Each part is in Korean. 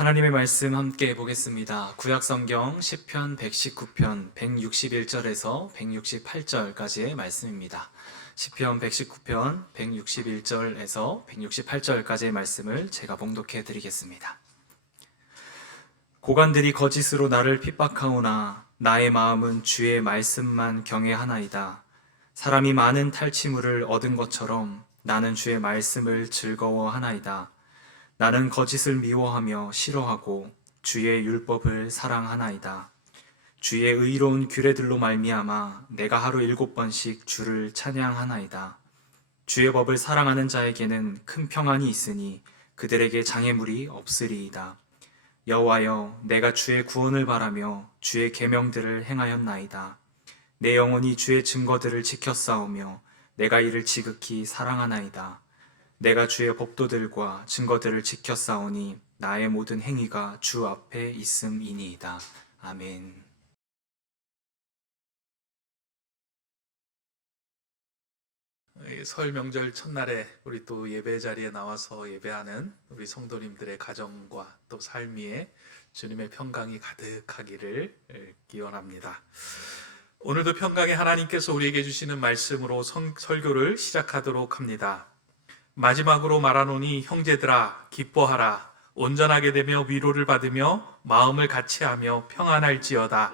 하나님의 말씀 함께 보겠습니다. 구약성경 시편 119편 161절에서 168절까지의 말씀입니다. 시편 119편 161절에서 168절까지의 말씀을 제가 봉독해 드리겠습니다. 고관들이 거짓으로 나를 핍박하오나 나의 마음은 주의 말씀만 경외하나이다. 사람이 많은 탈취물을 얻은 것처럼 나는 주의 말씀을 즐거워하나이다. 나는 거짓을 미워하며 싫어하고 주의 율법을 사랑하나이다. 주의 의로운 규례들로 말미암아 내가 하루 7번씩 주를 찬양하나이다. 주의 법을 사랑하는 자에게는 큰 평안이 있으니 그들에게 장애물이 없으리이다. 여호와여, 내가 주의 구원을 바라며 주의 계명들을 행하였나이다. 내 영혼이 주의 증거들을 지켰사오며 내가 이를 지극히 사랑하나이다. 내가 주의 법도들과 증거들을 지켰사오니 나의 모든 행위가 주 앞에 있음이니이다. 아멘. 설 명절 첫날에 우리 또 예배 자리에 나와서 예배하는 우리 성도님들의 가정과 또 삶 위에 주님의 평강이 가득하기를 기원합니다. 오늘도 평강의 하나님께서 우리에게 주시는 말씀으로 설교를 시작하도록 합니다. 마지막으로 말하노니 형제들아 기뻐하라. 온전하게 되며 위로를 받으며 마음을 같이하며 평안할지어다.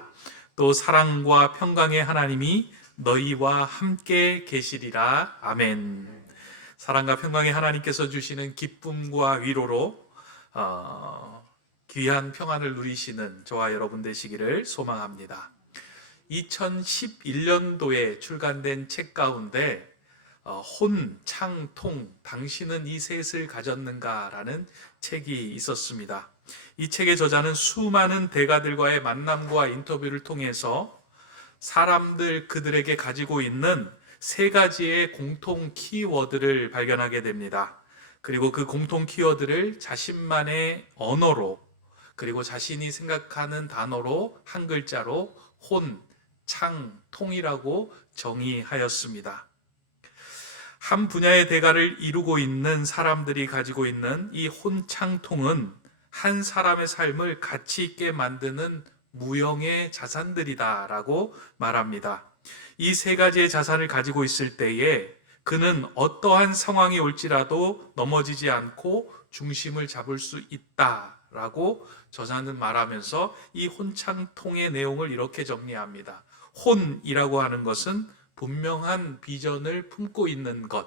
또 사랑과 평강의 하나님이 너희와 함께 계시리라. 아멘. 사랑과 평강의 하나님께서 주시는 기쁨과 위로로 귀한 평안을 누리시는 저와 여러분 되시기를 소망합니다. 2011년도에 출간된 책 가운데 혼, 창, 통, 당신은 이 셋을 가졌는가? 라는 책이 있었습니다. 이 책의 저자는 수많은 대가들과의 만남과 인터뷰를 통해서 사람들 그들에게 가지고 있는 세 가지의 공통 키워드를 발견하게 됩니다. 그리고 그 공통 키워드를 자신만의 언어로, 그리고 자신이 생각하는 단어로 한 글자로 혼, 창, 통이라고 정의하였습니다. 한 분야의 대가를 이루고 있는 사람들이 가지고 있는 이 혼창통은 한 사람의 삶을 가치 있게 만드는 무형의 자산들이다라고 말합니다. 이 세 가지의 자산을 가지고 있을 때에 그는 어떠한 상황이 올지라도 넘어지지 않고 중심을 잡을 수 있다라고 저자는 말하면서 이 혼창통의 내용을 이렇게 정리합니다. 혼이라고 하는 것은 분명한 비전을 품고 있는 것,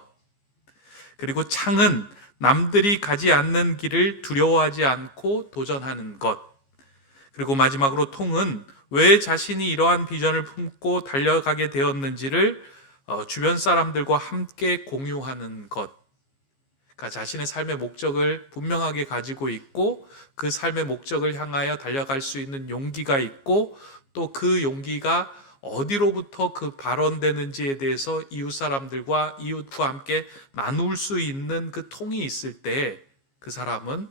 그리고 창은 남들이 가지 않는 길을 두려워하지 않고 도전하는 것, 그리고 마지막으로 통은 왜 자신이 이러한 비전을 품고 달려가게 되었는지를 주변 사람들과 함께 공유하는 것, 그러니까 자신의 삶의 목적을 분명하게 가지고 있고 그 삶의 목적을 향하여 달려갈 수 있는 용기가 있고 또 그 용기가 어디로부터 그 발원되는지에 대해서 이웃 사람들과 이웃과 함께 나눌 수 있는 그 통이 있을 때 그 사람은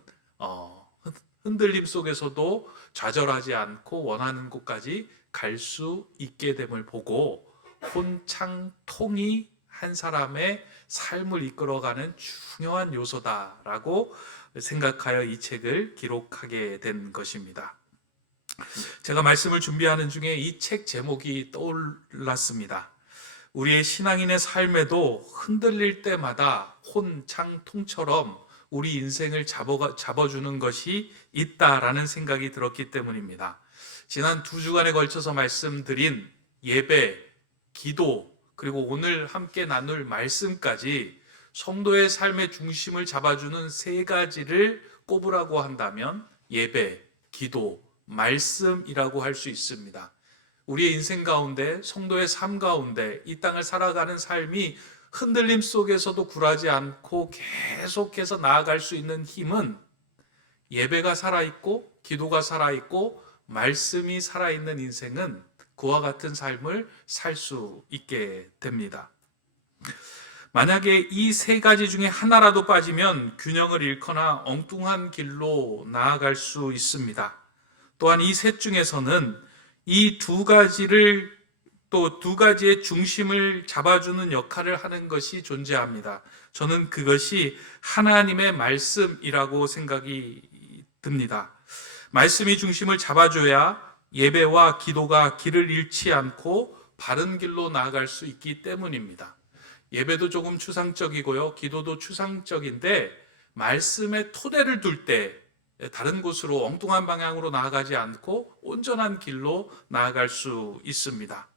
흔들림 속에서도 좌절하지 않고 원하는 곳까지 갈 수 있게 됨을 보고 혼창통이 한 사람의 삶을 이끌어가는 중요한 요소다라고 생각하여 이 책을 기록하게 된 것입니다. 제가 말씀을 준비하는 중에 이 책 제목이 떠올랐습니다. 우리의 신앙인의 삶에도 흔들릴 때마다 혼창통처럼 우리 인생을 잡아주는 것이 있다라는 생각이 들었기 때문입니다. 지난 2주간에 걸쳐서 말씀드린 예배, 기도, 그리고 오늘 함께 나눌 말씀까지 성도의 삶의 중심을 잡아주는 세 가지를 꼽으라고 한다면 예배, 기도, 말씀이라고 할 수 있습니다. 우리의 인생 가운데, 성도의 삶 가운데 이 땅을 살아가는 삶이 흔들림 속에서도 굴하지 않고 계속해서 나아갈 수 있는 힘은 예배가 살아있고 기도가 살아있고 말씀이 살아있는 인생은 그와 같은 삶을 살 수 있게 됩니다. 만약에 이 세 가지 중에 하나라도 빠지면 균형을 잃거나 엉뚱한 길로 나아갈 수 있습니다. 또한 이 셋 중에서는 이 두 가지를 또 두 가지의 중심을 잡아주는 역할을 하는 것이 존재합니다. 저는 그것이 하나님의 말씀이라고 생각이 듭니다. 말씀이 중심을 잡아줘야 예배와 기도가 길을 잃지 않고 바른 길로 나아갈 수 있기 때문입니다. 예배도 조금 추상적이고요. 기도도 추상적인데 말씀의 토대를 둘 때 다른 곳으로 엉뚱한 방향으로 나아가지 않고 온전한 길로 나아갈 수 있습니다.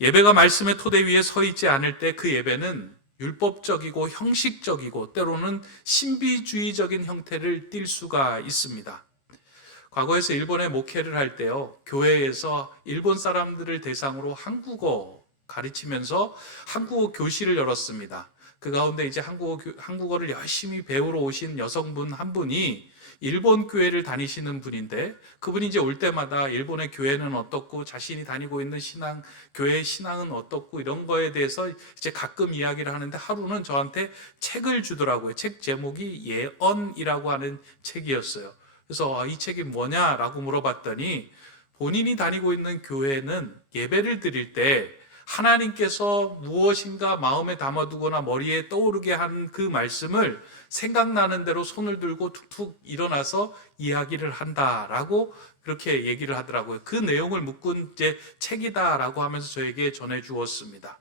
예배가 말씀의 토대 위에 서 있지 않을 때 그 예배는 율법적이고 형식적이고 때로는 신비주의적인 형태를 띌 수가 있습니다. 과거에서 일본에 목회를 할 때요, 교회에서 일본 사람들을 대상으로 한국어 가르치면서 한국어 교실을 열었습니다. 그 가운데 이제 한국어를 열심히 배우러 오신 여성분 한 분이 일본 교회를 다니시는 분인데, 그분이 이제 올 때마다 일본의 교회는 어떻고 자신이 다니고 있는 교회의 신앙은 어떻고 이런 거에 대해서 이제 가끔 이야기를 하는데, 하루는 저한테 책을 주더라고요. 책 제목이 예언이라고 하는 책이었어요. 그래서 이 책이 뭐냐라고 물어봤더니, 본인이 다니고 있는 교회는 예배를 드릴 때 하나님께서 무엇인가 마음에 담아두거나 머리에 떠오르게 한 그 말씀을 생각나는 대로 손을 들고 툭툭 일어나서 이야기를 한다라고 그렇게 얘기를 하더라고요. 그 내용을 묶은 이제 책이다라고 하면서 저에게 전해 주었습니다.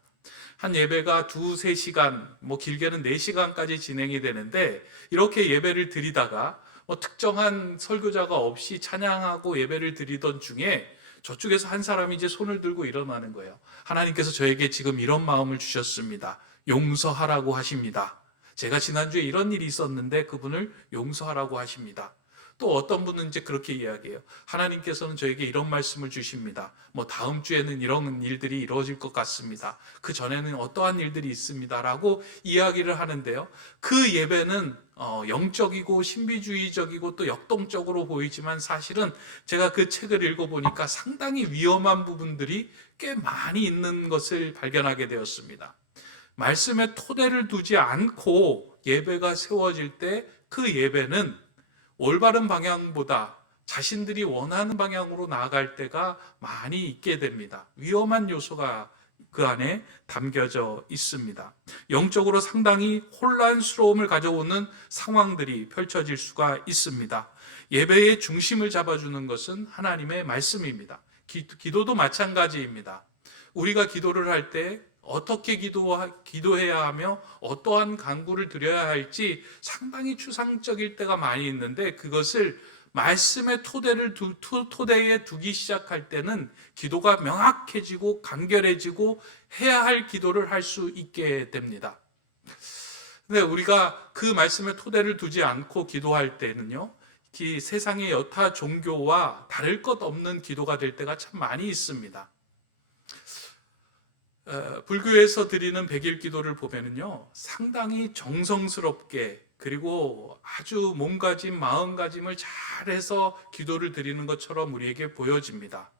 한 예배가 2-3시간, 길게는 4시간까지 진행이 되는데, 이렇게 예배를 드리다가 특정한 설교자가 없이 찬양하고 예배를 드리던 중에 저쪽에서 한 사람이 이제 손을 들고 일어나는 거예요. 하나님께서 저에게 지금 이런 마음을 주셨습니다. 용서하라고 하십니다. 제가 지난주에 이런 일이 있었는데 그분을 용서하라고 하십니다. 또 어떤 분은 이제 그렇게 이야기해요. 하나님께서는 저에게 이런 말씀을 주십니다. 다음 주에는 이런 일들이 이루어질 것 같습니다. 그 전에는 어떠한 일들이 있습니다. 라고 이야기를 하는데요. 그 예배는 영적이고 신비주의적이고 또 역동적으로 보이지만, 사실은 제가 그 책을 읽어보니까 상당히 위험한 부분들이 꽤 많이 있는 것을 발견하게 되었습니다. 말씀의 토대를 두지 않고 예배가 세워질 때 그 예배는 올바른 방향보다 자신들이 원하는 방향으로 나아갈 때가 많이 있게 됩니다. 위험한 요소가 그 안에 담겨져 있습니다. 영적으로 상당히 혼란스러움을 가져오는 상황들이 펼쳐질 수가 있습니다. 예배의 중심을 잡아주는 것은 하나님의 말씀입니다. 기도도 마찬가지입니다. 우리가 기도를 할 때 어떻게 기도해야 하며 어떠한 간구를 드려야 할지 상당히 추상적일 때가 많이 있는데, 그것을 말씀의 토대에 두기 시작할 때는 기도가 명확해지고 간결해지고 해야 할 기도를 할 수 있게 됩니다. 근데 우리가 그 말씀의 토대를 두지 않고 기도할 때는요, 이 세상의 여타 종교와 다를 것 없는 기도가 될 때가 참 많이 있습니다. 불교에서 드리는 백일 기도를 보면은요, 상당히 정성스럽게, 그리고 아주 몸가짐, 마음가짐을 잘해서 기도를 드리는 것처럼 우리에게 보여집니다.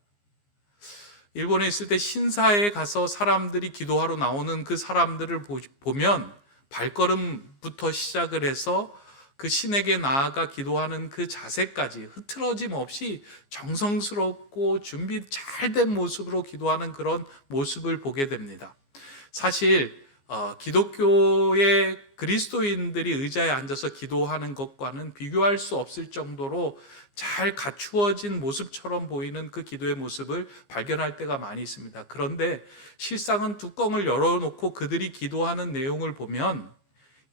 일본에 있을 때 신사에 가서 사람들이 기도하러 나오는 그 사람들을 보면 발걸음부터 시작을 해서 그 신에게 나아가 기도하는 그 자세까지 흐트러짐 없이 정성스럽고 준비 잘 된 모습으로 기도하는 그런 모습을 보게 됩니다. 사실 기독교의 그리스도인들이 의자에 앉아서 기도하는 것과는 비교할 수 없을 정도로 잘 갖추어진 모습처럼 보이는 그 기도의 모습을 발견할 때가 많이 있습니다. 그런데 실상은 뚜껑을 열어놓고 그들이 기도하는 내용을 보면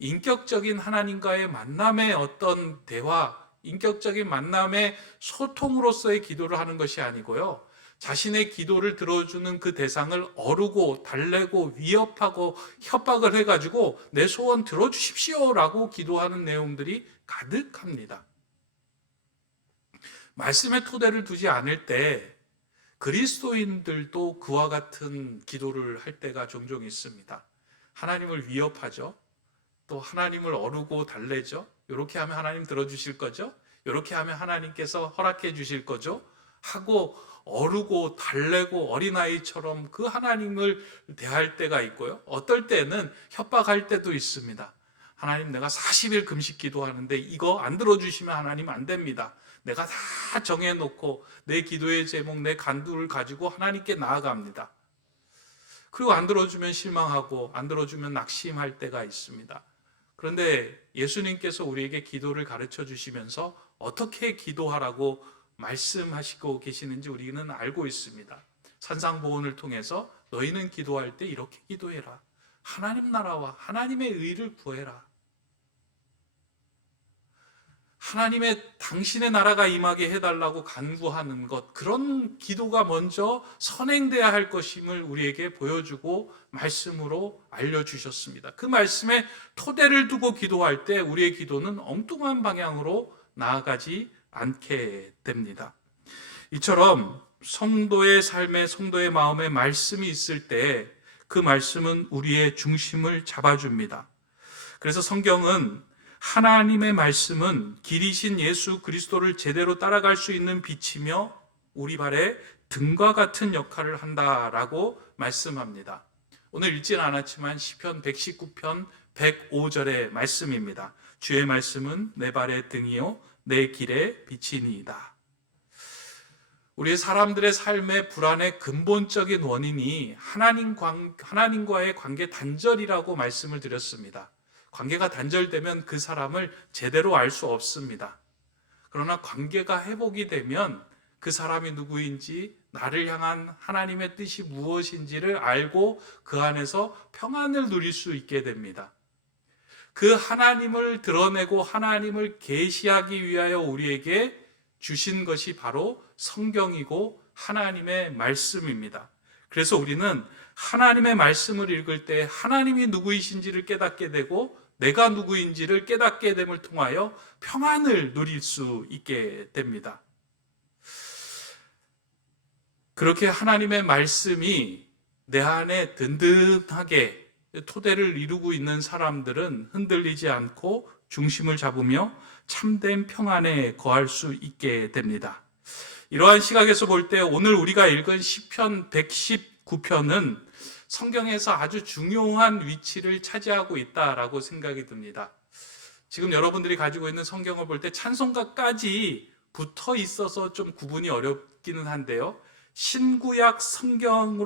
인격적인 하나님과의 만남의 어떤 대화, 인격적인 만남의 소통으로서의 기도를 하는 것이 아니고요, 자신의 기도를 들어주는 그 대상을 어루고 달래고 위협하고 협박을 해가지고 내 소원 들어주십시오라고 기도하는 내용들이 가득합니다. 말씀의 토대를 두지 않을 때 그리스도인들도 그와 같은 기도를 할 때가 종종 있습니다. 하나님을 위협하죠. 또 하나님을 어루고 달래죠. 이렇게 하면 하나님 들어주실 거죠. 이렇게 하면 하나님께서 허락해 주실 거죠. 하고 어루고 달래고 어린아이처럼 그 하나님을 대할 때가 있고요. 어떨 때는 협박할 때도 있습니다. 하나님, 내가 40일 금식 기도하는데 이거 안 들어주시면 하나님 안 됩니다. 내가 다 정해놓고 내 기도의 제목, 내 간구를 가지고 하나님께 나아갑니다. 그리고 안 들어주면 실망하고 안 들어주면 낙심할 때가 있습니다. 그런데 예수님께서 우리에게 기도를 가르쳐 주시면서 어떻게 기도하라고 말씀하시고 계시는지 우리는 알고 있습니다. 산상보훈을 통해서 너희는 기도할 때 이렇게 기도해라. 하나님 나라와 하나님의 의를 구해라. 하나님의 당신의 나라가 임하게 해달라고 간구하는 것, 그런 기도가 먼저 선행돼야 할 것임을 우리에게 보여주고 말씀으로 알려주셨습니다. 그 말씀에 토대를 두고 기도할 때 우리의 기도는 엉뚱한 방향으로 나아가지 않게 됩니다. 이처럼 성도의 삶에, 성도의 마음에 말씀이 있을 때 그 말씀은 우리의 중심을 잡아줍니다. 그래서 성경은 하나님의 말씀은 길이신 예수 그리스도를 제대로 따라갈 수 있는 빛이며 우리 발에 등과 같은 역할을 한다라고 말씀합니다. 오늘 읽지는 않았지만 시편 119편 105절의 말씀입니다. 주의 말씀은 내 발의 등이요 내 길의 빛이니이다. 우리 사람들의 삶의 불안의 근본적인 원인이 하나님과의 관계 단절이라고 말씀을 드렸습니다. 관계가 단절되면 그 사람을 제대로 알 수 없습니다. 그러나 관계가 회복이 되면 그 사람이 누구인지, 나를 향한 하나님의 뜻이 무엇인지를 알고 그 안에서 평안을 누릴 수 있게 됩니다. 그 하나님을 드러내고 하나님을 계시하기 위하여 우리에게 주신 것이 바로 성경이고 하나님의 말씀입니다. 그래서 우리는 하나님의 말씀을 읽을 때 하나님이 누구이신지를 깨닫게 되고 내가 누구인지를 깨닫게 됨을 통하여 평안을 누릴 수 있게 됩니다. 그렇게 하나님의 말씀이 내 안에 든든하게 토대를 이루고 있는 사람들은 흔들리지 않고 중심을 잡으며 참된 평안에 거할 수 있게 됩니다. 이러한 시각에서 볼 때 오늘 우리가 읽은 시편 119편은 성경에서 아주 중요한 위치를 차지하고 있다라고 생각이 듭니다. 지금 여러분들이 가지고 있는 성경을 볼 때 찬송가까지 붙어 있어서 좀 구분이 어렵기는 한데요. 신구약 성경만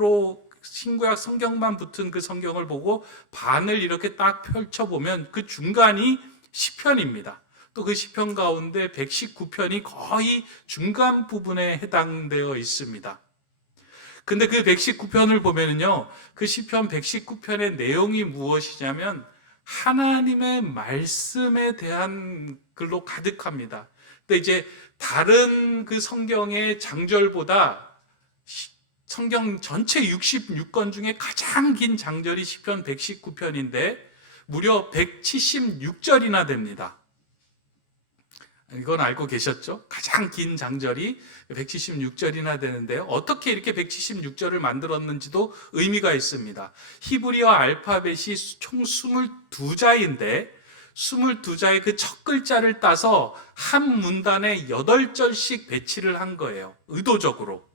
붙은 그 성경을 보고 반을 이렇게 딱 펼쳐보면 그 중간이 시편입니다. 또 그 시편 가운데 119편이 거의 중간 부분에 해당되어 있습니다. 근데 그 119편을 보면은요, 그 시편 119편의 내용이 무엇이냐면 하나님의 말씀에 대한 글로 가득합니다. 근데 이제 다른 그 성경의 장절보다 성경 전체 66권 중에 가장 긴 장절이 시편 119편인데 무려 176절이나 됩니다. 이건 알고 계셨죠? 가장 긴 장절이 176절이나 되는데요. 어떻게 이렇게 176절을 만들었는지도 의미가 있습니다. 히브리어 알파벳이 총 22자인데 22자의 그 첫 글자를 따서 한 문단에 8절씩 배치를 한 거예요. 의도적으로.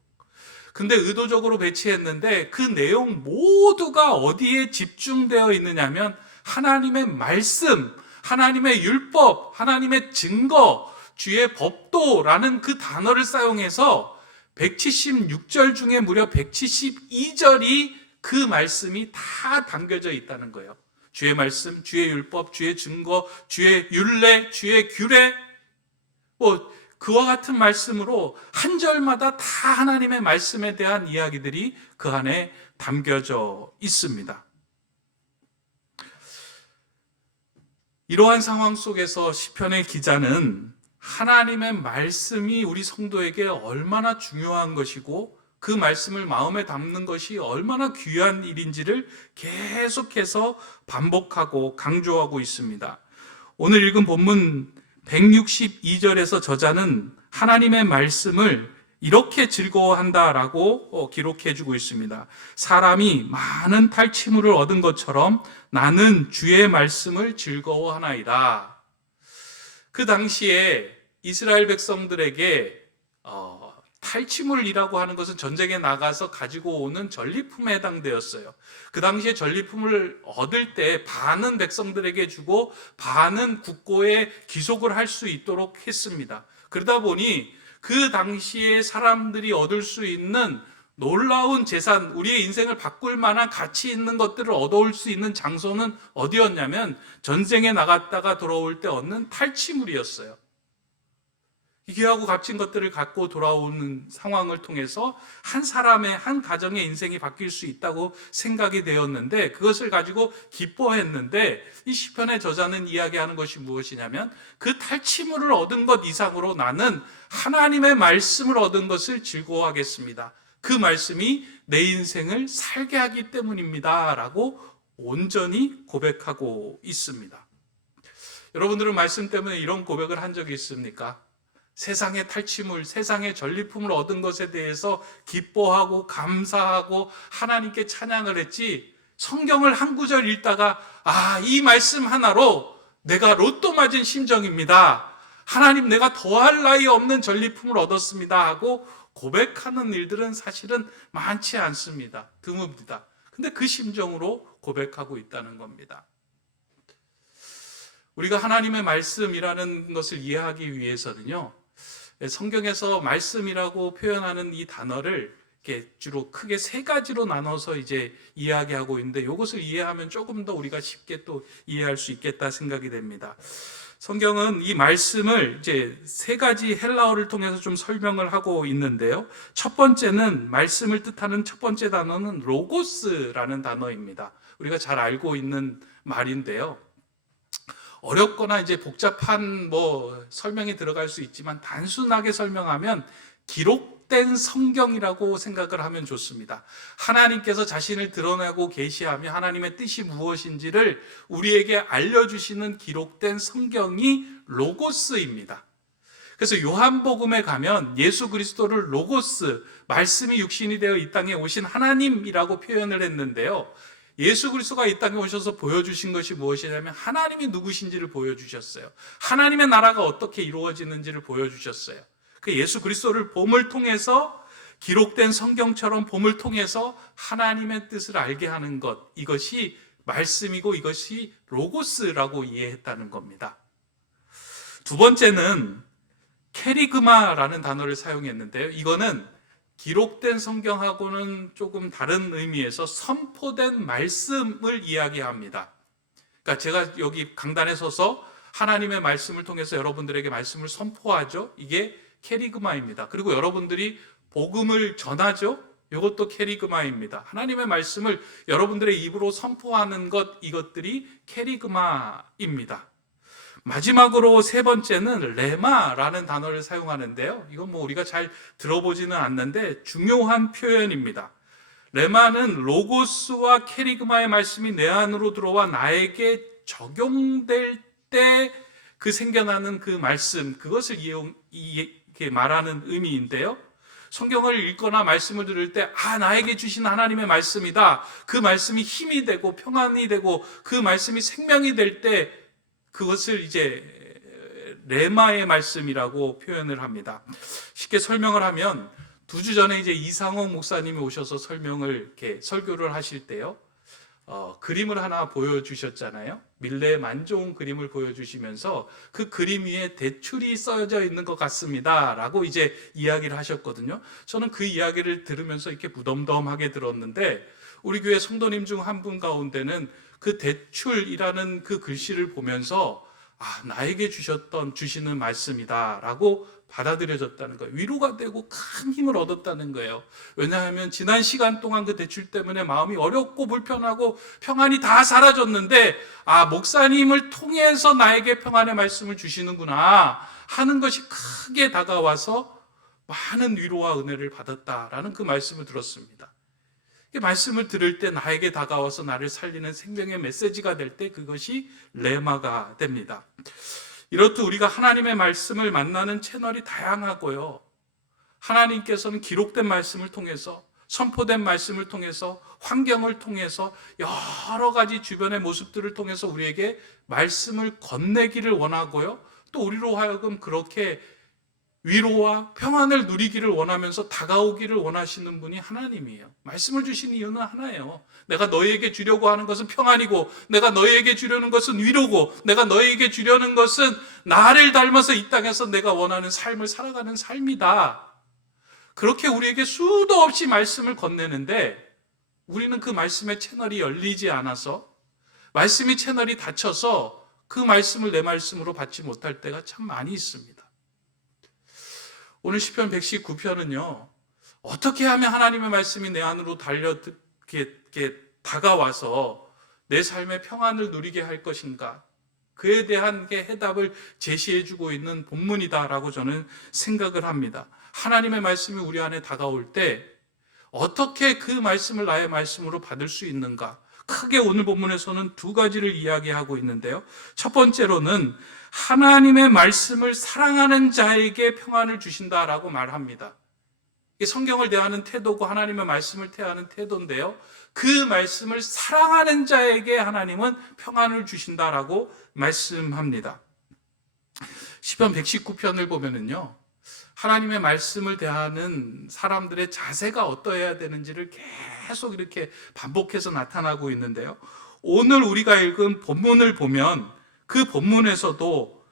근데 의도적으로 배치했는데 그 내용 모두가 어디에 집중되어 있느냐면 하나님의 말씀, 하나님의 율법, 하나님의 증거, 주의 법도라는 그 단어를 사용해서 176절 중에 무려 172절이 그 말씀이 다 담겨져 있다는 거예요. 주의 말씀, 주의 율법, 주의 증거, 주의 율례, 주의 규례, 그와 같은 말씀으로 한 절마다 다 하나님의 말씀에 대한 이야기들이 그 안에 담겨져 있습니다. 이러한 상황 속에서 시편의 기자는 하나님의 말씀이 우리 성도에게 얼마나 중요한 것이고 그 말씀을 마음에 담는 것이 얼마나 귀한 일인지를 계속해서 반복하고 강조하고 있습니다. 오늘 읽은 본문 162절에서 저자는 하나님의 말씀을 이렇게 즐거워한다라고 기록해주고 있습니다. 사람이 많은 탈취물을 얻은 것처럼 나는 주의 말씀을 즐거워하나이다. 그 당시에 이스라엘 백성들에게 탈취물이라고 하는 것은 전쟁에 나가서 가지고 오는 전리품에 해당되었어요. 그 당시에 전리품을 얻을 때 반은 백성들에게 주고 반은 국고에 귀속을 할 수 있도록 했습니다. 그러다 보니 그 당시에 사람들이 얻을 수 있는 놀라운 재산, 우리의 인생을 바꿀 만한 가치 있는 것들을 얻어올 수 있는 장소는 어디였냐면 전쟁에 나갔다가 돌아올 때 얻는 탈취물이었어요. 귀하고 값진 것들을 갖고 돌아오는 상황을 통해서 한 사람의, 한 가정의 인생이 바뀔 수 있다고 생각이 되었는데, 그것을 가지고 기뻐했는데, 이 시편의 저자는 이야기하는 것이 무엇이냐면, 그 탈취물을 얻은 것 이상으로 나는 하나님의 말씀을 얻은 것을 즐거워하겠습니다. 그 말씀이 내 인생을 살게 하기 때문입니다 라고 온전히 고백하고 있습니다. 여러분들은 말씀 때문에 이런 고백을 한 적이 있습니까? 세상의 탈취물, 세상의 전리품을 얻은 것에 대해서 기뻐하고 감사하고 하나님께 찬양을 했지, 성경을 한 구절 읽다가 이 말씀 하나로 내가 로또 맞은 심정입니다, 하나님 내가 더할 나위 없는 전리품을 얻었습니다 하고 고백하는 일들은 사실은 많지 않습니다. 드뭅니다. 근데 그 심정으로 고백하고 있다는 겁니다. 우리가 하나님의 말씀이라는 것을 이해하기 위해서는요, 성경에서 말씀이라고 표현하는 이 단어를 이렇게 주로 크게 세 가지로 나눠서 이제 이야기하고 있는데, 이것을 이해하면 조금 더 우리가 쉽게 또 이해할 수 있겠다 생각이 됩니다. 성경은 이 말씀을 이제 세 가지 헬라어를 통해서 좀 설명을 하고 있는데요. 첫 번째는, 말씀을 뜻하는 첫 번째 단어는 로고스라는 단어입니다. 우리가 잘 알고 있는 말인데요. 어렵거나 이제 복잡한 설명이 들어갈 수 있지만, 단순하게 설명하면 기록된 성경이라고 생각을 하면 좋습니다. 하나님께서 자신을 드러내고 계시하며 하나님의 뜻이 무엇인지를 우리에게 알려주시는 기록된 성경이 로고스입니다. 그래서 요한복음에 가면 예수 그리스도를 로고스, 말씀이 육신이 되어 이 땅에 오신 하나님이라고 표현을 했는데요. 예수 그리스도가 이 땅에 오셔서 보여주신 것이 무엇이냐면 하나님이 누구신지를 보여주셨어요. 하나님의 나라가 어떻게 이루어지는지를 보여주셨어요. 그 예수 그리스도를 봄을 통해서, 기록된 성경처럼 봄을 통해서 하나님의 뜻을 알게 하는 것, 이것이 말씀이고 이것이 로고스라고 이해했다는 겁니다. 두 번째는 캐리그마라는 단어를 사용했는데요. 이거는 기록된 성경하고는 조금 다른 의미에서 선포된 말씀을 이야기합니다. 그러니까 제가 여기 강단에 서서 하나님의 말씀을 통해서 여러분들에게 말씀을 선포하죠. 이게 캐리그마입니다. 그리고 여러분들이 복음을 전하죠. 이것도 캐리그마입니다. 하나님의 말씀을 여러분들의 입으로 선포하는 것, 이것들이 캐리그마입니다. 마지막으로 세 번째는 레마라는 단어를 사용하는데요. 이건 우리가 잘 들어보지는 않는데 중요한 표현입니다. 레마는 로고스와 캐리그마의 말씀이 내 안으로 들어와 나에게 적용될 때 그 생겨나는 그 말씀, 그것을 이렇게 말하는 의미인데요. 성경을 읽거나 말씀을 들을 때 나에게 주신 하나님의 말씀이다, 그 말씀이 힘이 되고 평안이 되고 그 말씀이 생명이 될 때 그것을 이제 레마의 말씀이라고 표현을 합니다. 쉽게 설명을 하면, 2주 전에 이제 이상홍 목사님이 오셔서 이렇게 설교를 하실 때요, 그림을 하나 보여주셨잖아요. 밀레 만종 그림을 보여주시면서 그 그림 위에 대출이 써져 있는 것 같습니다 라고 이제 이야기를 하셨거든요. 저는 그 이야기를 들으면서 이렇게 무덤덤하게 들었는데, 우리 교회 성도님 중 한 분 가운데는 그 대출이라는 그 글씨를 보면서 나에게 주시는 말씀이다 라고 받아들여졌다는 거예요. 위로가 되고 큰 힘을 얻었다는 거예요. 왜냐하면 지난 시간 동안 그 대출 때문에 마음이 어렵고 불편하고 평안이 다 사라졌는데, 목사님을 통해서 나에게 평안의 말씀을 주시는구나 하는 것이 크게 다가와서 많은 위로와 은혜를 받았다라는 그 말씀을 들었습니다. 이 말씀을 들을 때 나에게 다가와서 나를 살리는 생명의 메시지가 될 때 그것이 레마가 됩니다. 이렇듯 우리가 하나님의 말씀을 만나는 채널이 다양하고요, 하나님께서는 기록된 말씀을 통해서, 선포된 말씀을 통해서, 환경을 통해서, 여러 가지 주변의 모습들을 통해서 우리에게 말씀을 건네기를 원하고요, 또 우리로 하여금 그렇게 위로와 평안을 누리기를 원하면서 다가오기를 원하시는 분이 하나님이에요. 말씀을 주신 이유는 하나예요. 내가 너희에게 주려고 하는 것은 평안이고, 내가 너희에게 주려는 것은 위로고, 내가 너희에게 주려는 것은 나를 닮아서 이 땅에서 내가 원하는 삶을 살아가는 삶이다. 그렇게 우리에게 수도 없이 말씀을 건네는데, 우리는 그 말씀의 채널이 열리지 않아서, 말씀의 채널이 닫혀서 그 말씀을 내 말씀으로 받지 못할 때가 참 많이 있습니다. 오늘 시편 119편은요. 어떻게 하면 하나님의 말씀이 내 안으로 이렇게 다가와서 내 삶의 평안을 누리게 할 것인가? 그에 대한 게 해답을 제시해주고 있는 본문이다라고 저는 생각을 합니다. 하나님의 말씀이 우리 안에 다가올 때 어떻게 그 말씀을 나의 말씀으로 받을 수 있는가? 크게 오늘 본문에서는 두 가지를 이야기하고 있는데요. 첫 번째로는 하나님의 말씀을 사랑하는 자에게 평안을 주신다라고 말합니다. 이게 성경을 대하는 태도고 하나님의 말씀을 대하는 태도인데요. 그 말씀을 사랑하는 자에게 하나님은 평안을 주신다라고 말씀합니다. 시편 119편을 보면은요. 하나님의 말씀을 대하는 사람들의 자세가 어떠해야 되는지를 계속 이렇게 반복해서 나타나고 있는데요. 오늘 우리가 읽은 본문을 보면 그 본문에서도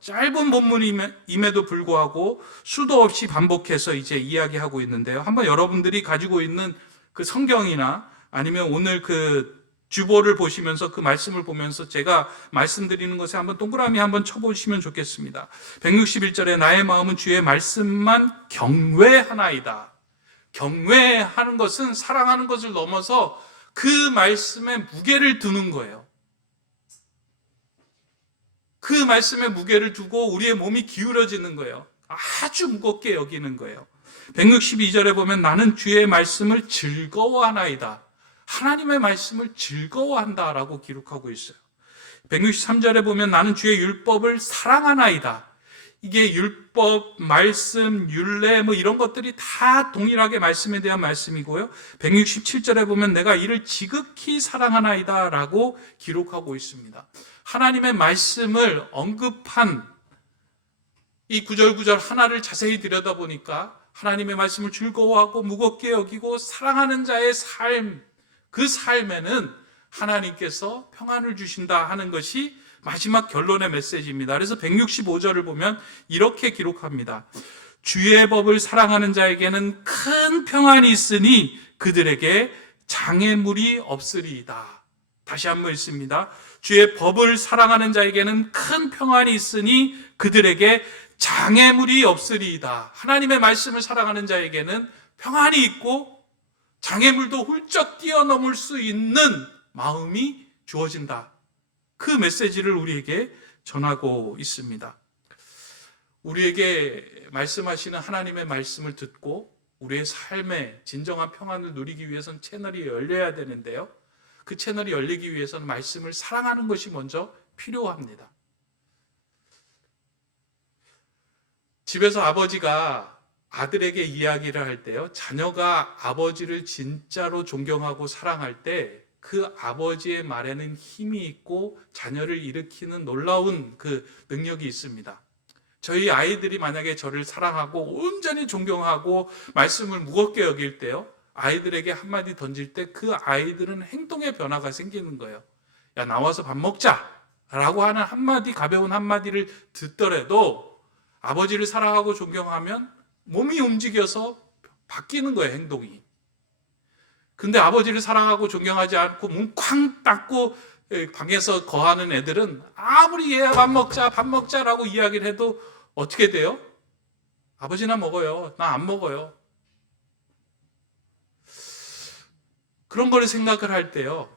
짧은 본문임에도 불구하고 수도 없이 반복해서 이제 이야기하고 있는데요. 한번 여러분들이 가지고 있는 그 성경이나 아니면 오늘 그 주보를 보시면서 그 말씀을 보면서 제가 말씀드리는 것에 한번 동그라미 한번 쳐보시면 좋겠습니다. 161절에 나의 마음은 주의 말씀만 경외하나이다. 경외하는 것은 사랑하는 것을 넘어서 그 말씀에 무게를 두는 거예요. 그 말씀에 무게를 두고 우리의 몸이 기울어지는 거예요. 아주 무겁게 여기는 거예요. 162절에 보면 나는 주의 말씀을 즐거워하나이다. 하나님의 말씀을 즐거워한다라고 기록하고 있어요. 163절에 보면 나는 주의 율법을 사랑하나이다. 이게 율법, 말씀, 율례 뭐 이런 것들이 다 동일하게 말씀에 대한 말씀이고요. 167절에 보면 내가 이를 지극히 사랑하나이다 라고 기록하고 있습니다. 하나님의 말씀을 언급한 이 구절구절 하나를 자세히 들여다보니까 하나님의 말씀을 즐거워하고 무겁게 여기고 사랑하는 자의 삶, 그 삶에는 하나님께서 평안을 주신다 하는 것이 마지막 결론의 메시지입니다. 그래서 165절을 보면 이렇게 기록합니다. 주의 법을 사랑하는 자에게는 큰 평안이 있으니 그들에게 장애물이 없으리이다. 다시 한번 읽습니다. 주의 법을 사랑하는 자에게는 큰 평안이 있으니 그들에게 장애물이 없으리이다. 하나님의 말씀을 사랑하는 자에게는 평안이 있고 장애물도 훌쩍 뛰어넘을 수 있는 마음이 주어진다. 그 메시지를 우리에게 전하고 있습니다. 우리에게 말씀하시는 하나님의 말씀을 듣고 우리의 삶에 진정한 평안을 누리기 위해서는 채널이 열려야 되는데요. 그 채널이 열리기 위해서는 말씀을 사랑하는 것이 먼저 필요합니다. 집에서 아버지가 아들에게 이야기를 할 때요, 자녀가 아버지를 진짜로 존경하고 사랑할 때 그 아버지의 말에는 힘이 있고 자녀를 일으키는 놀라운 그 능력이 있습니다. 저희 아이들이 만약에 저를 사랑하고 온전히 존경하고 말씀을 무겁게 여길 때요, 아이들에게 한마디 던질 때 그 아이들은 행동의 변화가 생기는 거예요. 야, 나와서 밥 먹자 라고 하는 한마디, 가벼운 한마디를 듣더라도 아버지를 사랑하고 존경하면 몸이 움직여서 바뀌는 거예요, 행동이. 근데 아버지를 사랑하고 존경하지 않고 문 쾅 닫고 방에서 거하는 애들은 아무리 얘야 밥 먹자라고 이야기를 해도 어떻게 돼요? 아버지나 먹어요. 나 안 먹어요. 그런 거를 생각을 할 때요,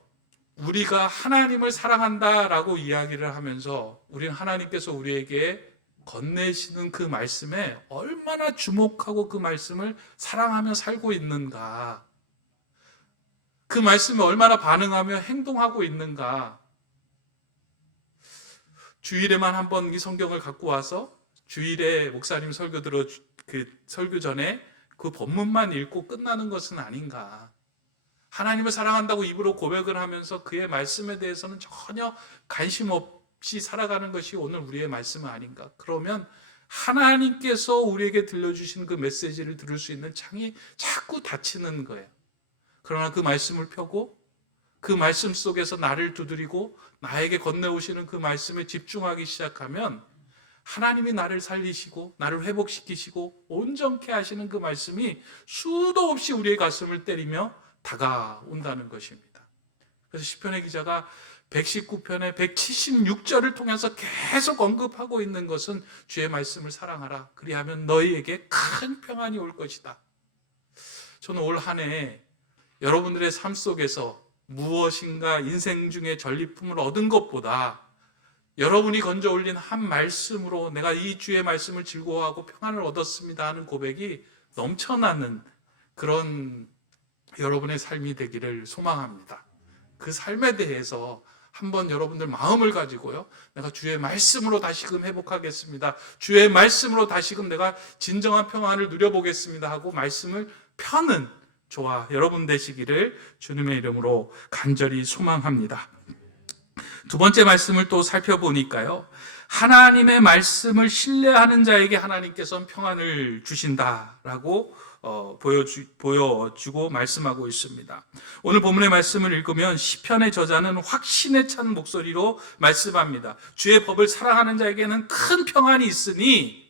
우리가 하나님을 사랑한다라고 이야기를 하면서 우리는 하나님께서 우리에게 건네시는 그 말씀에 얼마나 주목하고 그 말씀을 사랑하며 살고 있는가, 그 말씀에 얼마나 반응하며 행동하고 있는가. 주일에만 한번 이 성경을 갖고 와서 주일에 목사님 설교 들어 그 설교 전에 그 본문만 읽고 끝나는 것은 아닌가. 하나님을 사랑한다고 입으로 고백을 하면서 그의 말씀에 대해서는 전혀 관심 없이 살아가는 것이 오늘 우리의 말씀은 아닌가. 그러면 하나님께서 우리에게 들려주신 그 메시지를 들을 수 있는 창이 자꾸 닫히는 거예요. 그러나 그 말씀을 펴고 그 말씀 속에서 나를 두드리고 나에게 건네오시는 그 말씀에 집중하기 시작하면 하나님이 나를 살리시고 나를 회복시키시고 온전케 하시는 그 말씀이 수도 없이 우리의 가슴을 때리며 다가온다는 것입니다. 그래서 시편의 기자가 119편의 176절을 통해서 계속 언급하고 있는 것은 주의 말씀을 사랑하라. 그리하면 너희에게 큰 평안이 올 것이다. 저는 올 한 해 여러분들의 삶 속에서 무엇인가 인생 중에 전리품을 얻은 것보다 여러분이 건져 올린 한 말씀으로 내가 이 주의 말씀을 즐거워하고 평안을 얻었습니다 하는 고백이 넘쳐나는 그런 여러분의 삶이 되기를 소망합니다. 그 삶에 대해서 한번 여러분들 마음을 가지고요, 내가 주의 말씀으로 다시금 회복하겠습니다, 주의 말씀으로 다시금 내가 진정한 평안을 누려보겠습니다 하고 말씀을 펴는 저와 여러분 되시기를 주님의 이름으로 간절히 소망합니다. 두 번째 말씀을 또 살펴보니까요, 하나님의 말씀을 신뢰하는 자에게 하나님께서는 평안을 주신다라고 보여주고 말씀하고 있습니다. 오늘 본문의 말씀을 읽으면 시편의 저자는 확신에 찬 목소리로 말씀합니다. 주의 법을 사랑하는 자에게는 큰 평안이 있으니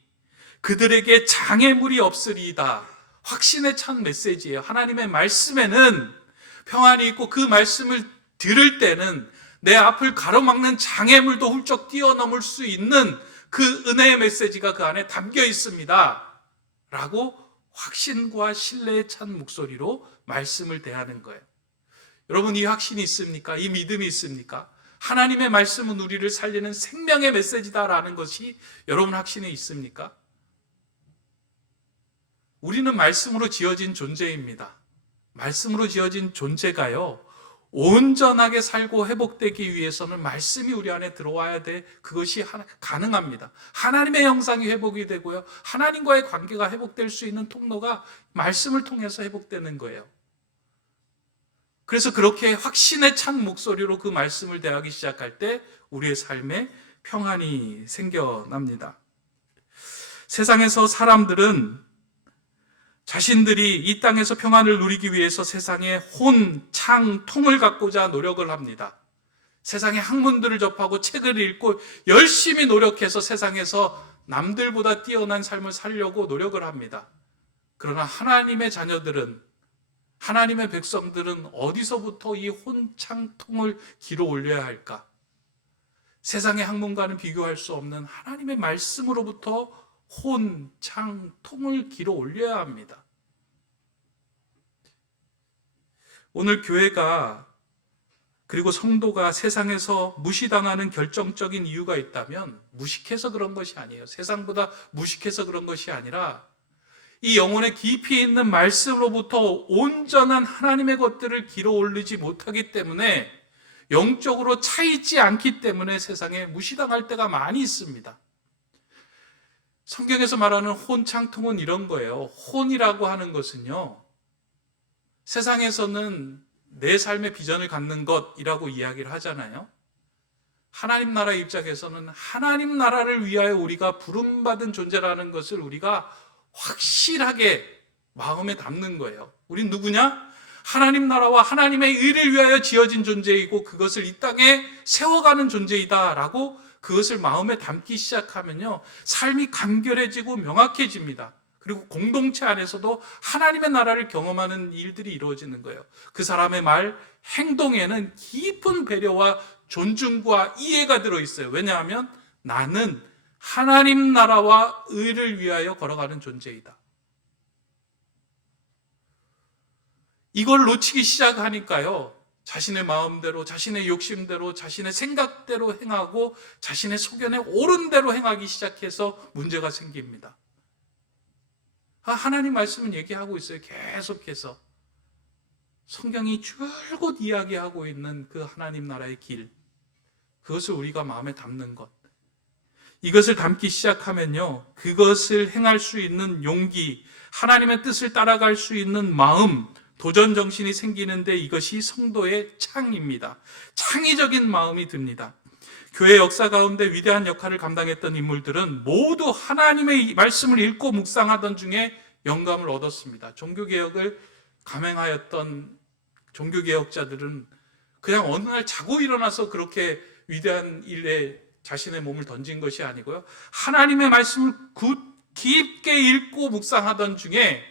그들에게 장애물이 없으리이다. 확신에 찬 메시지예요. 하나님의 말씀에는 평안이 있고 그 말씀을 들을 때는 내 앞을 가로막는 장애물도 훌쩍 뛰어넘을 수 있는 그 은혜의 메시지가 그 안에 담겨 있습니다 라고 확신과 신뢰에 찬 목소리로 말씀을 대하는 거예요. 여러분, 이 확신이 있습니까? 이 믿음이 있습니까? 하나님의 말씀은 우리를 살리는 생명의 메시지다라는 것이 여러분 확신에 있습니까? 우리는 말씀으로 지어진 존재입니다. 말씀으로 지어진 존재가요, 온전하게 살고 회복되기 위해서는 말씀이 우리 안에 들어와야 돼. 그것이 가능합니다. 하나님의 형상이 회복이 되고요, 하나님과의 관계가 회복될 수 있는 통로가 말씀을 통해서 회복되는 거예요. 그래서 그렇게 확신에 찬 목소리로 그 말씀을 대하기 시작할 때 우리의 삶에 평안이 생겨납니다. 세상에서 사람들은 자신들이 이 땅에서 평안을 누리기 위해서 세상에 혼, 창, 통을 갖고자 노력을 합니다. 세상의 학문들을 접하고 책을 읽고 열심히 노력해서 세상에서 남들보다 뛰어난 삶을 살려고 노력을 합니다. 그러나 하나님의 자녀들은, 하나님의 백성들은 어디서부터 이 혼, 창, 통을 길어 올려야 할까? 세상의 학문과는 비교할 수 없는 하나님의 말씀으로부터 혼, 창, 통을 길어 올려야 합니다. 오늘 교회가 그리고 성도가 세상에서 무시당하는 결정적인 이유가 있다면 무식해서 그런 것이 아니에요. 세상보다 무식해서 그런 것이 아니라 이 영혼의 깊이 있는 말씀으로부터 온전한 하나님의 것들을 길어 올리지 못하기 때문에, 영적으로 차있지 않기 때문에 세상에 무시당할 때가 많이 있습니다. 성경에서 말하는 혼창통은 이런 거예요. 혼이라고 하는 것은요, 세상에서는 내 삶의 비전을 갖는 것이라고 이야기를 하잖아요. 하나님 나라 입장에서는 하나님 나라를 위하여 우리가 부름받은 존재라는 것을 우리가 확실하게 마음에 담는 거예요. 우린 누구냐? 하나님 나라와 하나님의 의를 위하여 지어진 존재이고 그것을 이 땅에 세워가는 존재이다라고 그것을 마음에 담기 시작하면요, 삶이 간결해지고 명확해집니다. 그리고 공동체 안에서도 하나님의 나라를 경험하는 일들이 이루어지는 거예요. 그 사람의 말, 행동에는 깊은 배려와 존중과 이해가 들어있어요. 왜냐하면 나는 하나님 나라와 의를 위하여 걸어가는 존재이다. 이걸 놓치기 시작하니까요, 자신의 마음대로, 자신의 욕심대로, 자신의 생각대로 행하고 자신의 소견에 옳은 대로 행하기 시작해서 문제가 생깁니다. 하나님 말씀은 얘기하고 있어요. 계속해서 성경이 줄곧 이야기하고 있는 그 하나님 나라의 길, 그것을 우리가 마음에 담는 것, 이것을 담기 시작하면요, 그것을 행할 수 있는 용기, 하나님의 뜻을 따라갈 수 있는 마음, 도전 정신이 생기는데 이것이 성도의 창입니다. 창의적인 마음이 듭니다. 교회 역사 가운데 위대한 역할을 감당했던 인물들은 모두 하나님의 말씀을 읽고 묵상하던 중에 영감을 얻었습니다. 종교개혁을 감행하였던 종교개혁자들은 그냥 어느 날 자고 일어나서 그렇게 위대한 일에 자신의 몸을 던진 것이 아니고요, 하나님의 말씀을 깊게 읽고 묵상하던 중에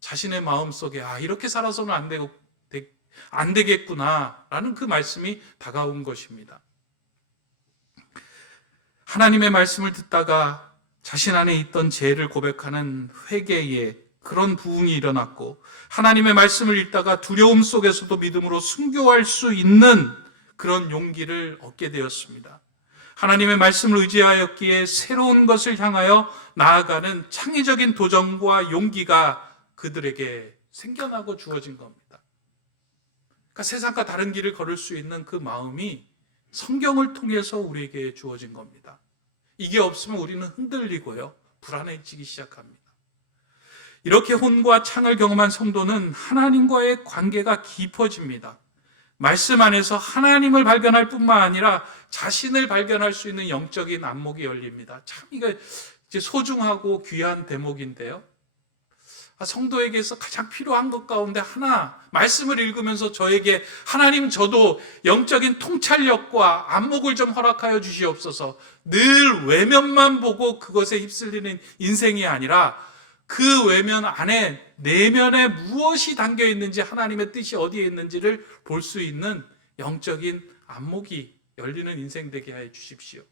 자신의 마음속에 이렇게 살아서는 안 되겠구나라는 그 말씀이 다가온 것입니다. 하나님의 말씀을 듣다가 자신 안에 있던 죄를 고백하는 회개의 그런 부흥이 일어났고, 하나님의 말씀을 읽다가 두려움 속에서도 믿음으로 순교할 수 있는 그런 용기를 얻게 되었습니다. 하나님의 말씀을 의지하였기에 새로운 것을 향하여 나아가는 창의적인 도전과 용기가 그들에게 생겨나고 주어진 겁니다. 그러니까 세상과 다른 길을 걸을 수 있는 그 마음이 성경을 통해서 우리에게 주어진 겁니다. 이게 없으면 우리는 흔들리고요, 불안해지기 시작합니다. 이렇게 혼과 창을 경험한 성도는 하나님과의 관계가 깊어집니다. 말씀 안에서 하나님을 발견할 뿐만 아니라 자신을 발견할 수 있는 영적인 안목이 열립니다. 참 이게 이제 소중하고 귀한 대목인데요. 성도에게서 가장 필요한 것 가운데 하나, 말씀을 읽으면서 저에게 하나님, 저도 영적인 통찰력과 안목을 좀 허락하여 주시옵소서. 늘 외면만 보고 그것에 휩쓸리는 인생이 아니라 그 외면 안에 내면에 무엇이 담겨 있는지, 하나님의 뜻이 어디에 있는지를 볼 수 있는 영적인 안목이 열리는 인생 되게 하여 주십시오.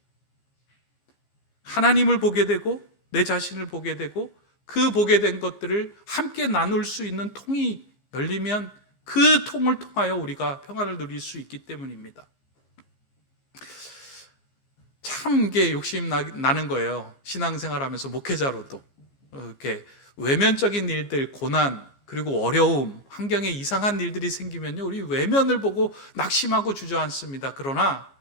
하나님을 보게 되고 내 자신을 보게 되고 그 보게 된 것들을 함께 나눌 수 있는 통이 열리면 그 통을 통하여 우리가 평안을 누릴 수 있기 때문입니다. 참 이게 욕심 나는 거예요. 신앙생활하면서 목회자로도 이렇게 외면적인 일들, 고난, 그리고 어려움, 환경에 이상한 일들이 생기면요, 우리 외면을 보고 낙심하고 주저앉습니다. 그러나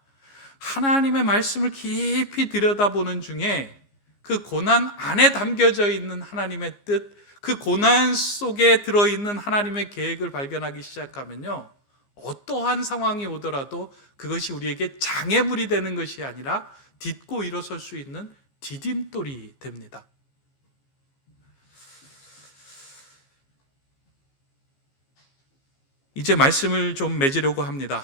하나님의 말씀을 깊이 들여다보는 중에 그 고난 안에 담겨져 있는 하나님의 뜻, 그 고난 속에 들어있는 하나님의 계획을 발견하기 시작하면요, 어떠한 상황이 오더라도 그것이 우리에게 장애물이 되는 것이 아니라 딛고 일어설 수 있는 디딤돌이 됩니다. 이제 말씀을 좀 맺으려고 합니다.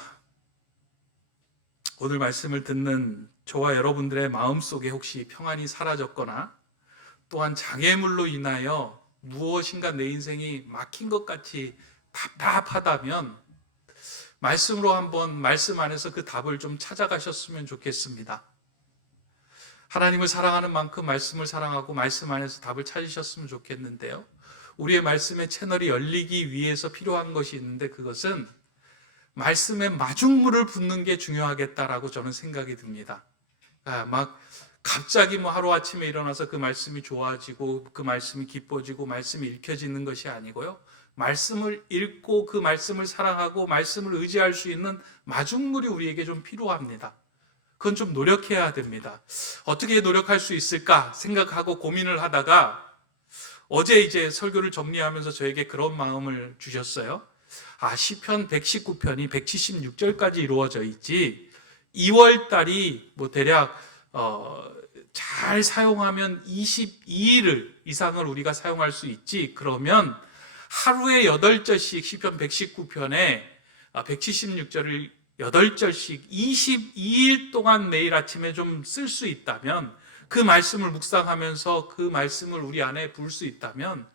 오늘 말씀을 듣는 저와 여러분들의 마음속에 혹시 평안이 사라졌거나 또한 장애물로 인하여 무엇인가 내 인생이 막힌 것 같이 답답하다면 말씀으로 한번 말씀 안에서 그 답을 좀 찾아가셨으면 좋겠습니다. 하나님을 사랑하는 만큼 말씀을 사랑하고 말씀 안에서 답을 찾으셨으면 좋겠는데요. 우리의 말씀의 채널이 열리기 위해서 필요한 것이 있는데 그것은 말씀에 마중물을 붓는 게 중요하겠다라고 저는 생각이 듭니다. 막 갑자기 하루아침에 일어나서 그 말씀이 좋아지고 그 말씀이 기뻐지고 말씀이 읽혀지는 것이 아니고요. 말씀을 읽고 그 말씀을 사랑하고 말씀을 의지할 수 있는 마중물이 우리에게 좀 필요합니다. 그건 좀 노력해야 됩니다. 어떻게 노력할 수 있을까 생각하고 고민을 하다가 어제 이제 설교를 정리하면서 저에게 그런 마음을 주셨어요. 시편 119편이 176절까지 이루어져 있지 2월 달이 대략 잘 사용하면 22일 이상을 우리가 사용할 수 있지. 그러면 하루에 8절씩 시편 119편에 176절을 8절씩 22일 동안 매일 아침에 좀 쓸 수 있다면, 그 말씀을 묵상하면서 그 말씀을 우리 안에 부을 수 있다면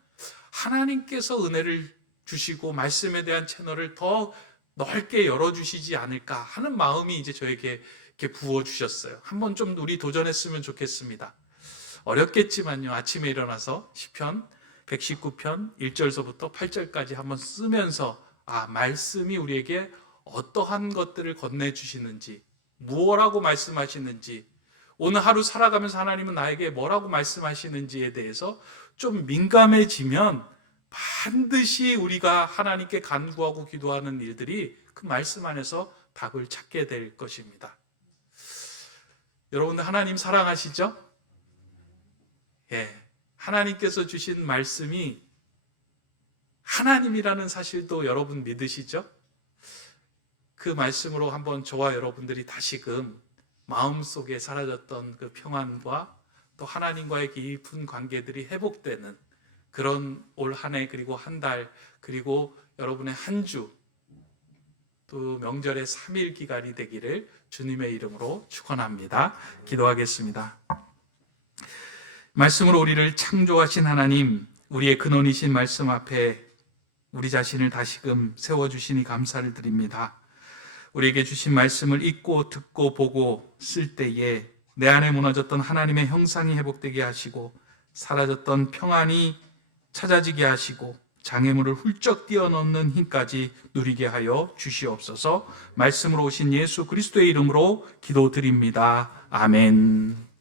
하나님께서 은혜를 주시고 말씀에 대한 채널을 더 넓게 열어주시지 않을까 하는 마음이 이제 저에게 이렇게 부어주셨어요. 한번 좀 우리 도전했으면 좋겠습니다. 어렵겠지만요, 아침에 일어나서 시편 119편 1절서부터 8절까지 한번 쓰면서 말씀이 우리에게 어떠한 것들을 건네주시는지, 무엇라고 말씀하시는지, 오늘 하루 살아가면서 하나님은 나에게 뭐라고 말씀하시는지에 대해서 좀 민감해지면 반드시 우리가 하나님께 간구하고 기도하는 일들이 그 말씀 안에서 답을 찾게 될 것입니다. 여러분들 하나님 사랑하시죠? 하나님께서 주신 말씀이 하나님이라는 사실도 여러분 믿으시죠? 그 말씀으로 한번 저와 여러분들이 다시금 마음속에 사라졌던 그 평안과 또 하나님과의 깊은 관계들이 회복되는 그런 올 한 해, 그리고 한 달, 그리고 여러분의 한 주, 또 명절의 3일 기간이 되기를 주님의 이름으로 축원합니다. 기도하겠습니다. 말씀으로 우리를 창조하신 하나님, 우리의 근원이신 말씀 앞에 우리 자신을 다시금 세워주시니 감사를 드립니다. 우리에게 주신 말씀을 읽고 듣고 보고 쓸 때에 내 안에 무너졌던 하나님의 형상이 회복되게 하시고 사라졌던 평안이 찾아지게 하시고 장애물을 훌쩍 뛰어넘는 힘까지 누리게 하여 주시옵소서. 말씀으로 오신 예수 그리스도의 이름으로 기도드립니다. 아멘.